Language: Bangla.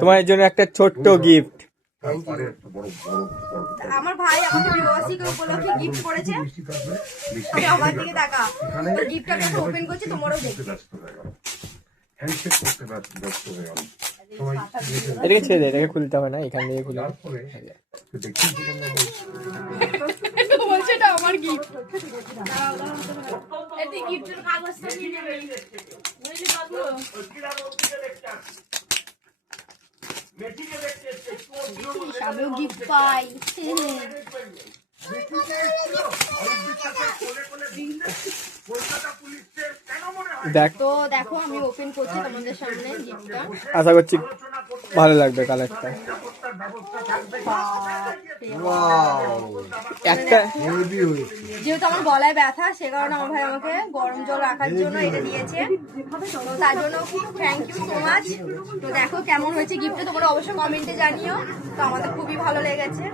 তোমার জন্য একটা ছোট্ট গিফট। আমার ভাই আমাকে বিবাহিক উপলক্ষে গিফট করেছে। আমার দিকে তাকা, তো গিফটটা আমি ওপেন করছি, তোমারও দেখবে। এটাকে ছেড়ে দে, এটাকে খুলতে হবে না, এখান থেকে খুলে বলছে এটা আমার গিফট। এতে গিফটের কাগজটা নিয়ে নেবে, বুঝলি বাবু? আমিও গিফট পাই। দেখ, তো দেখো আমি ওপেন করছি তোমাদের সামনে গিফটটা। আশা করছি ভালো লাগবে কালারটা। একটা যেহেতু আমার গলায় ব্যথা, সে কারণে আমার ভাই আমাকে গরম জল রাখার জন্য এটা দিয়েছে, তো তার জন্য থ্যাংক ইউ সো মাচ। তো দেখো কেমন হয়েছে গিফটটা, তোমরা অবশ্যই কমেন্টে জানিও। তো আমাদের খুবই ভালো লেগেছে।